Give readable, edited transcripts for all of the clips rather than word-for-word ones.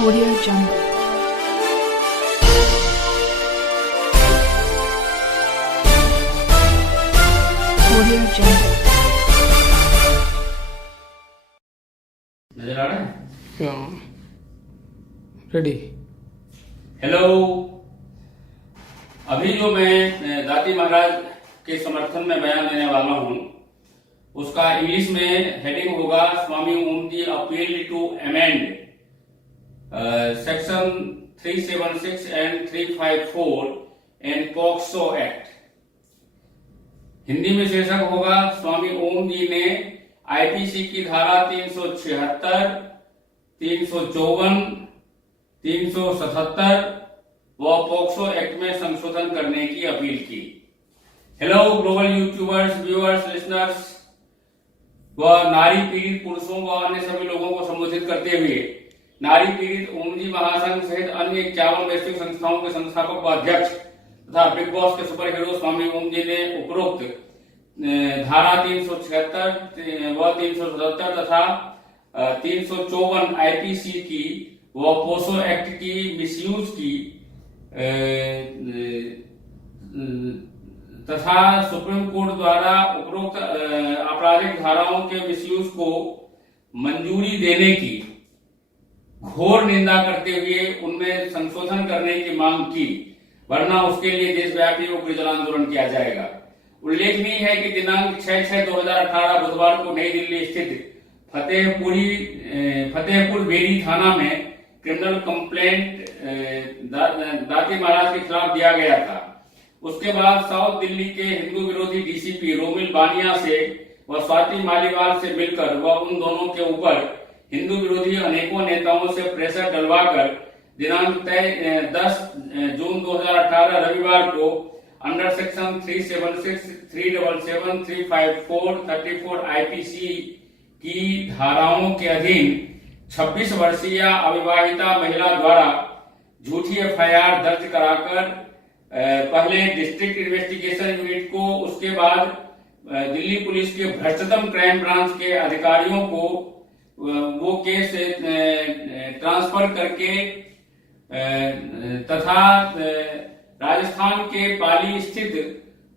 Audio Jungle. Audio Jungle. नजर आ रहा है? रेडी। हेलो। अभी जो मैं दाती महाराज के समर्थन में बयान देने वाला हूं, उसका इंग्लिश में हेडिंग होगा Swami Om ji appeal to amend section 376 and 354 and POCSO act. Hindi में शीर्षक होगा स्वामी ओम जी ने आईपीसी की धारा 376, 354, 377 व पॉक्सो एक्ट में संशोधन करने की अपील की। Hello global YouTubers, viewers, listeners व नारी पीड़ित पुरुषों व अन्य सभी लोगों को संबोधित करते हुए नारी पीड़ित ओम जी महासंघ सहित अन्य 51 वैश्विक संस्थाओं के संस्थापक व अध्यक्ष तथा बिग बॉस के सुपर हीरो स्वामी ओम जी ने उपरोक्त धारा 376 व 377 तथा 354 आईपीसी की व पोसो एक्ट की मिसयूज की तथा सुप्रीम कोर्ट द्वारा उपरोक्त आपराधिक धाराओं के मिसयूज को मंजूरी देने की घोर निंदा करते हुए उनमें संशोधन करने की मांग की, वरना उसके लिए देशव्यापी उग्र जन आंदोलन किया जाएगा। उल्लेखनीय है कि दिनांक 6/6/2018 बुधवार को नई दिल्ली स्थित फतेहपुर बेरी थाना में क्रिमिनल कंप्लेंट दाती महाराज के खिलाफ दिया गया था। उसके बाद साउथ दिल्ली के हिंदू विरोधी डीसीपी रोमिल बानिया से व स्वाति मालीवाल से मिलकर व उन दोनों के ऊपर हिंदू विरोधी अनेकों नेताओं से प्रेशर डलवाकर दिनांक 10 जून 2018 रविवार को अंडर सेक्शन 376, 377, 354, 34 आईपीसी की धाराओं के अधीन 26 वर्षीय अविवाहिता महिला द्वारा झूठी एफआईआर दर्ज कराकर पहले डिस्ट्रिक्ट इन्वेस्टिगेशन यूनिट को, उसके बाद दिल्ली पुलिस के भ्रष्टतम क्राइम ब्रांच के अधिकारियों को वो केस ट्रांसफर करके तथा राजस्थान के पाली स्थित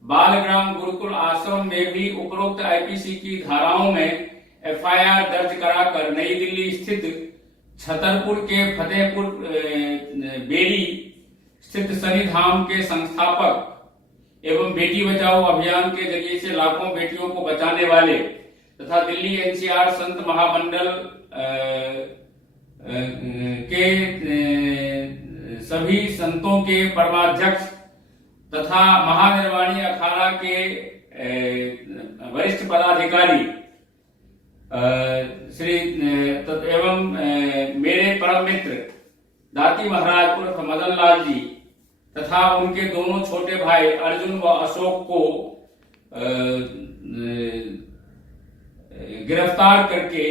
बालग्राम गुरुकुल आश्रम में भी उपरोक्त आईपीसी की धाराओं में एफआईआर दर्ज कराकर नई दिल्ली स्थित छतरपुर के फतेहपुर बेरी स्थित शनि धाम के संस्थापक एवं बेटी बचाओ अभियान के जरिए से लाखों बेटियों को बचाने वाले तथा दिल्ली एनसीआर संत महामंडल के सभी संतों के परमाध्यक्ष तथा महानिर्वाणी अखाड़ा के वरिष्ठ पदाधिकारी श्री एवं मेरे परम मित्र दाती महाराज उर्फ मदन लाल जी तथा उनके दोनों छोटे भाई अर्जुन व अशोक को गिरफ्तार करके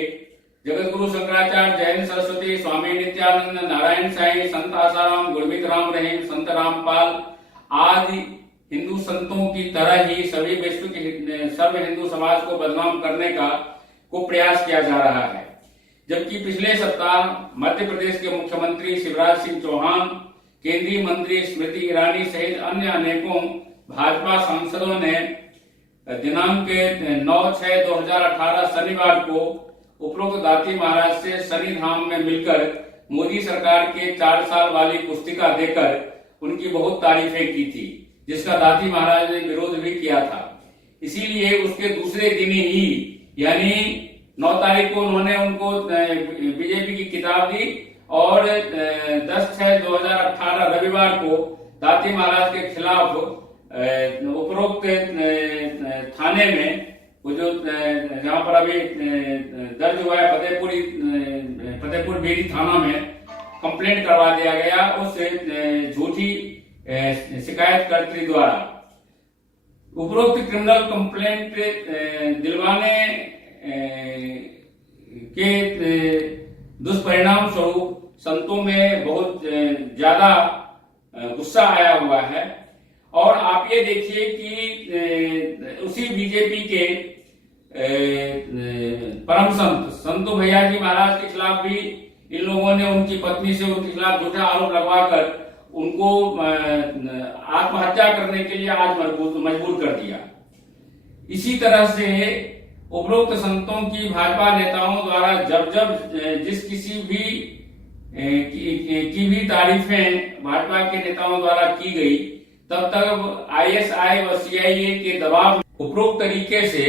जगत गुरु शंकराचार्य, जैन सरस्वती, स्वामी नित्यानंद, नारायण साईं, संत आसाराम, गुरमीत राम रहीम, संत रामपाल आदि हिंदू संतों की तरह ही सभी वैश्विक सर्व हिंदू समाज को बदनाम करने को प्रयास किया जा रहा है। जबकि पिछले सप्ताह मध्य प्रदेश के मुख्यमंत्री शिवराज सिंह चौहान, केंद्रीय मंत्री स्मृति ईरानी सहित अन्य अनेकों भाजपा सांसदों ने दिनांक 9/6/2018 शनिवार को उपरोक्त दाती महाराज से शनि धाम में मिलकर मोदी सरकार के 4 साल वाली पुस्तिका देकर उनकी बहुत तारीफें की थी, जिसका दाती महाराज ने विरोध भी किया था। इसीलिए उसके दूसरे दिन ही यानी 9 तारीख को उन्होंने उनको बीजेपी की किताब दी और 10/6/2018 रविवार को दाती महाराज के खिलाफ उपरोक्त थाने में वो जो जहां पर अभी दर्ज हुआ है फतेहपुर बेरी थाना में कंप्लेंट करवा दिया गया उस झूठी शिकायतकर्त्री द्वारा। उपरोक्त क्रिमिनल कंप्लेंट दिलवाने के दुष्परिणाम स्वरूप संतों में बहुत ज्यादा गुस्सा आया हुआ है। और आप ये देखिए कि उसी बीजेपी के परम संत संतो भैया जी महाराज के खिलाफ भी इन लोगों ने उनकी पत्नी से उनके खिलाफ झूठा आरोप लगवाकर उनको आत्महत्या करने के लिए आज मजबूर कर दिया। इसी तरह से उपरोक्त संतों की भाजपा नेताओं द्वारा जब जिस किसी भी की भी तारीफें भाजपा के नेताओं द्वारा की गई, तब तक आईएसआई व सीआईए के दबाव उपरोक्त तरीके से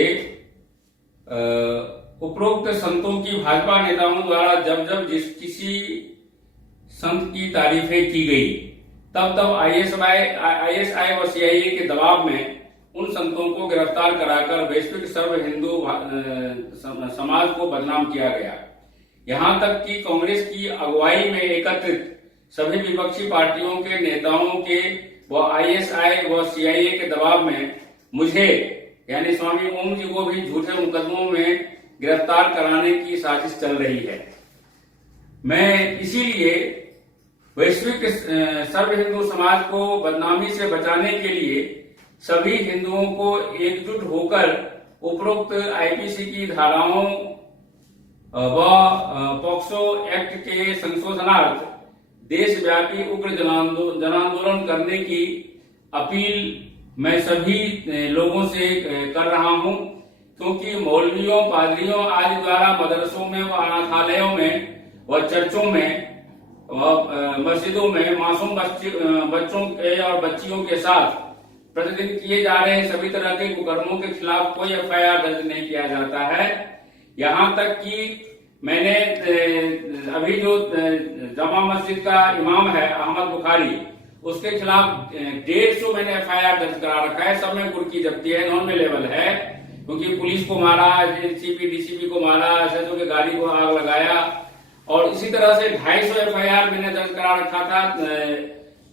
उपरोक्त संतों की भाजपा नेताओं द्वारा जब जिस किसी संत की तारीफें की गई, तब आईएसआई व सीआईए के दबाव में उन संतों को गिरफ्तार कराकर वैश्विक सर्व हिंदू समाज को बदनाम किया गया। यहां तक कि कांग्रेस की अगुवाई में एकत्रित सभी विपक्षी पार्टियों के नेताओं के व आईएसआई व सीआईए के दबाव में मुझे यानी स्वामी ओम जी को भी झूठे मुकदमों में गिरफ्तार कराने की साजिश चल रही है। मैं इसीलिए वैश्विक सर्व हिंदू समाज को बदनामी से बचाने के लिए सभी हिंदुओं को एकजुट होकर उपरोक्त आईपीसी की धाराओं व पॉक्सो एक्ट के संशोधनार्थ देशव्यापी उग्र जनांदोलन करने की अपील मैं सभी लोगों से कर रहा हूं, क्योंकि मौलवियों, पादरियों आदि द्वारा मदरसों में व अनाथालयों में व चर्चों में व मस्जिदों में मासूम बच्चों के और बच्चियों के साथ प्रतिदिन किए जा रहे सभी तरह के कुकर्मों के खिलाफ कोई एफआईआर दर्ज नहीं किया जाता है। यहाँ तक कि मैंने अभी जो जामा मस्जिद का इमाम है अहमद बुखारी, उसके खिलाफ 150 मैंने एफआईआर दर्ज करा रखा है। सब में कुर्की जब्ती है, नॉन में लेवल है, क्योंकि पुलिस को मारा, एसीपी डीसीपी को मारा, एसएचओ की गाड़ी को आग लगाया, और इसी तरह से 250 एफआईआर मैंने दर्ज करा रखा था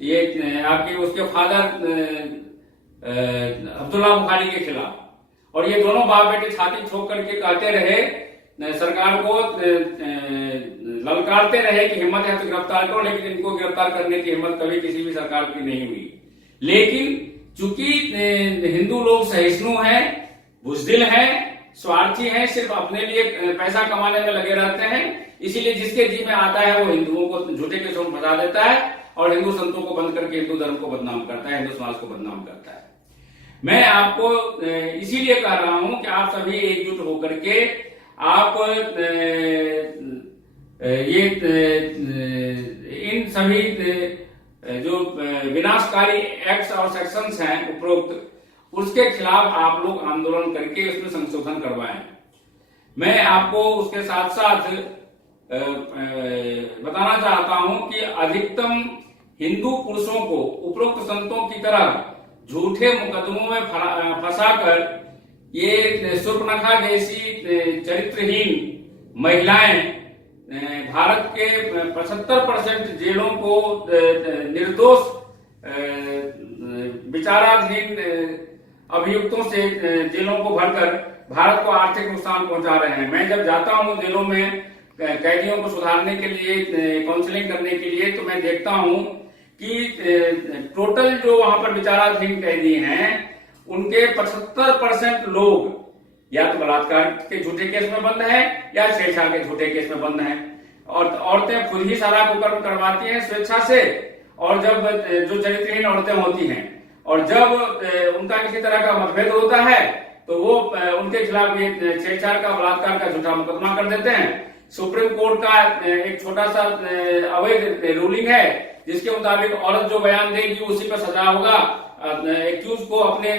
ये आपके उसके फादर अब्दुल्ला बुखारी के खिलाफ। और ये दोनों बाप बेटे छाती ठोक करके कहते रहे, सरकार को ललकारते रहे कि हिम्मत है तो गिरफ्तार करो, लेकिन इनको गिरफ्तार करने की हिम्मत कभी किसी भी सरकार की नहीं हुई। लेकिन चूंकि हिंदू लोग सहिष्णु हैं, बुजदिल हैं, स्वार्थी हैं, सिर्फ अपने लिए पैसा कमाने में लगे रहते हैं, इसीलिए जिसके जी में आता है वो हिंदुओं को झूठे केसों में फंसा देता है और हिंदू संतों को बंद करके हिंदू धर्म को बदनाम करता है, हिंदू समाज को बदनाम करता है। मैं आपको इसीलिए कह रहा हूं कि आप सभी एकजुट होकर के आप ये इन सभी जो विनाशकारी एक्ट्स और सेक्शंस हैं उपरोक्त, उसके खिलाफ आप लोग आंदोलन करके उसमें संशोधन करवाएं। मैं आपको उसके साथ साथ बताना चाहता हूं कि अधिकतम हिंदू पुरुषों को उपरोक्त संतों की तरह झूठे मुकदमों में फंसाकर ये शूर्पणखा जैसी चरित्रहीन महिलाएं भारत के 75% जेलों को निर्दोष विचाराधीन अभियुक्तों से जेलों को भरकर भारत को आर्थिक नुकसान पहुंचा रहे हैं। मैं जब जाता हूं जेलों में कैदियों को सुधारने के लिए, काउंसलिंग करने के लिए, तो मैं देखता हूं कि टोटल जो वहां पर विचाराधीन कैदी हैं उनके 75% लोग या तो बलात्कार के झूठे केस में बंद है या छेड़छाड़ के झूठे केस में बंद है। और औरतें खुद ही सारा कुकर्म करवाती हैं स्वेच्छा से, और जब जो चरित्रहीन औरतें होती हैं और जब उनका किसी तरह का मतभेद होता है तो वो उनके खिलाफ ये छेड़छाड़ का, बलात्कार का झूठा मुकदमा कर देते हैं। सुप्रीम कोर्ट का एक छोटा सा अवैध रूलिंग है जिसके मुताबिक औरत जो बयान देगी उसी पर सजा होगा। एक्यूज को अपने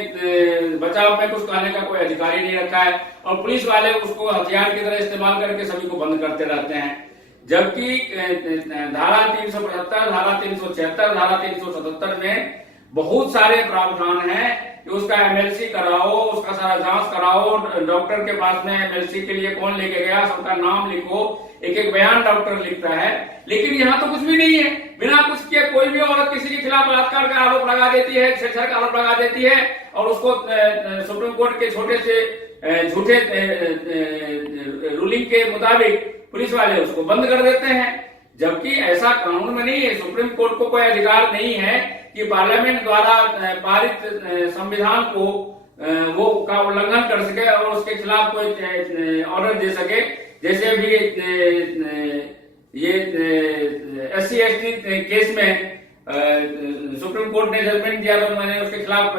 बचाव में कुछ कहने का कोई अधिकार ही नहीं रखा है, और पुलिस वाले उसको हथियार की तरह इस्तेमाल करके सभी को बंद करते रहते हैं। जबकि धारा 375, धारा 376, धारा 377 में बहुत सारे प्रावधान हैं कि उसका एमएलसी कराओ, उसका सारा जांच कराओ, डॉक्टर के पास में एमएलसी के लिए कौन लेके गया सबका नाम लिखो, एक एक बयान डॉक्टर लिखता है। लेकिन यहाँ तो कुछ भी नहीं है, बिना कुछ किए कोई भी औरत किसी के खिलाफ बलात्कार का आरोप लगा देती है, छेड़छाड़ का आरोप लगा देती है, और उसको सुप्रीम कोर्ट के छोटे से झूठे रूलिंग के मुताबिक पुलिस वाले उसको बंद कर देते हैं। जबकि ऐसा कानून में नहीं है। सुप्रीम कोर्ट को कोई अधिकार नहीं है कि पार्लियामेंट द्वारा पारित संविधान को वो का उल्लंघन कर सके और उसके खिलाफ कोई ऑर्डर दे सके। जैसे भी ये SC/ST केस में सुप्रीम कोर्ट ने जजमेंट दिया तो मैंने उसके खिलाफ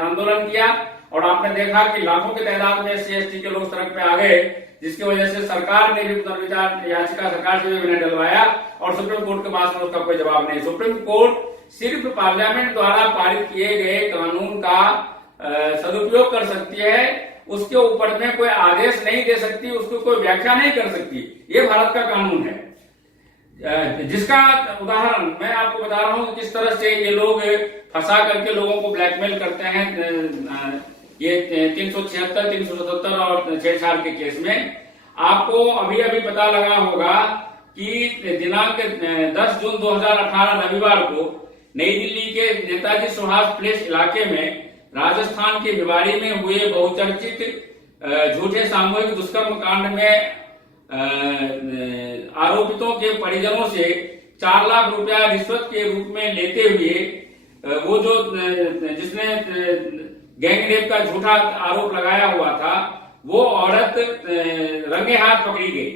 आंदोलन किया और आपने देखा कि लाखों की तादाद में SC/ST के लोग सड़क पे आ गए, जिसकी वजह से सरकार ने भी पुनर्विचार याचिका सरकार से भी मैंने डलवाया और सुप्रीम कोर्ट के पास में उसका कोई जवाब नहीं। सुप्रीम कोर्ट सिर्फ पार्लियामेंट द्वारा पारित किए गए कानून का सदुपयोग कर सकती है, उसके ऊपर में कोई आदेश नहीं दे सकती, उसको कोई व्याख्या नहीं कर सकती। ये भारत का कानून है, जिसका उदाहरण मैं आपको बता रहा हूं किस तरह से ये लोग फंसा करके लोगों को ब्लैकमेल करते हैं। ये 376, 377 और छेड़छाड़ के केस में आपको अभी अभी पता लगा होगा कि दिनांक 10 जून 2018 रविवार को नई दिल्ली के नेताजी सुभाष प्लेस इलाके में राजस्थान के भिवाड़ी में हुए बहुचर्चित झूठे सामूहिक दुष्कर्म कांड में आरोपितों के परिजनों से 4 लाख रुपया रिश्वत के रूप में लेते हुए वो जो जिसने गैंग रेप का झूठा आरोप लगाया हुआ था, वो औरत रंगे हाथ पकड़ी गई।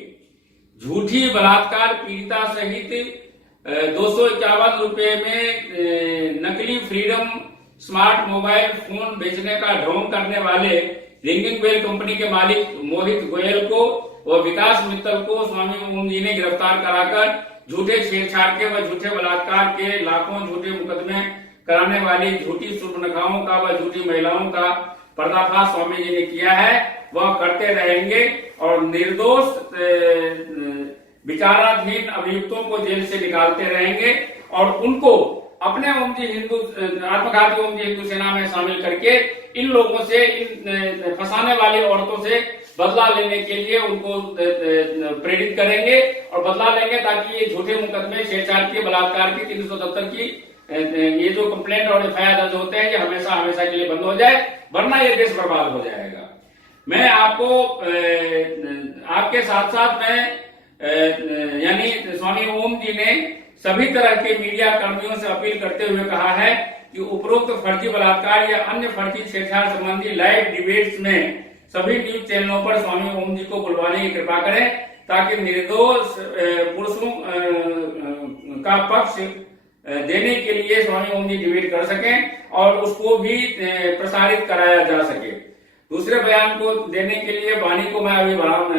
झूठी बलात्कार पीड़िता सहित 251 रुपए में नकली फ्रीडम स्मार्ट मोबाइल फोन बेचने का ढोंग करने वाले रिंगिंग बेल कंपनी के मालिक मोहित गोयल को और विकास मित्तल को स्वामी ओम जी ने गिरफ्तार कराकर झूठे छेड़छाड़ के व झूठे बलात्कार के लाखों झूठे मुकदमे कराने वाली झूठी सुर्पनखाओं का व झूठी महिलाओं का पर्दाफाश स्वामी जी ने किया है। वह करते रहेंगे और निर्दोष विचाराधीन अभियुक्तों को जेल से निकालते रहेंगे और उनको अपने ओम जी हिंदू आत्मघाती ओम जी हिंदू सेना में शामिल करके इन लोगों से, इन फंसाने वाली औरतों से बदला लेने के लिए उनको प्रेरित करेंगे और बदला लेंगे, ताकि ये झूठे मुकदमे छेड़छाड़ की, बलात्कार की, 377 की ये जो कंप्लेंट और FIR दर्ज होते हैं, ये हमेशा हमेशा के लिए बंद हो जाए, वरना ये देश बर्बाद हो जाएगा। मैं आपको आपके साथ साथ में यानी स्वामी ओम जी ने सभी तरह के मीडिया कर्मियों से अपील करते हुए कहा है कि उपरोक्त फर्जी बलात्कार या अन्य फर्जी छेड़छाड़ संबंधी लाइव डिबेट्स में सभी न्यूज चैनलों पर स्वामी ओम जी को बुलवाने की कृपा करें, ताकि निर्दोष पुरुषों का पक्ष देने के लिए स्वामी ओम जी डिबेट कर सकें और उसको भी प्रसारित कराया जा सके। दूसरे बयान को देने के लिए वाणी को मैं अभी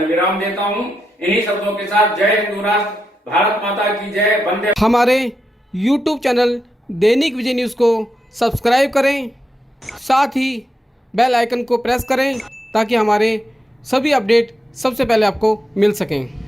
विराम देता हूं। इन्हीं शब्दों के साथ जय हिंदू राष्ट्र, भारत माता की जय, वंदे। हमारे YouTube चैनल दैनिक विजय न्यूज़ को सब्सक्राइब करें, साथ ही बेल आइकन को प्रेस करें ताकि हमारे सभी अपडेट सबसे पहले आपको मिल सकें।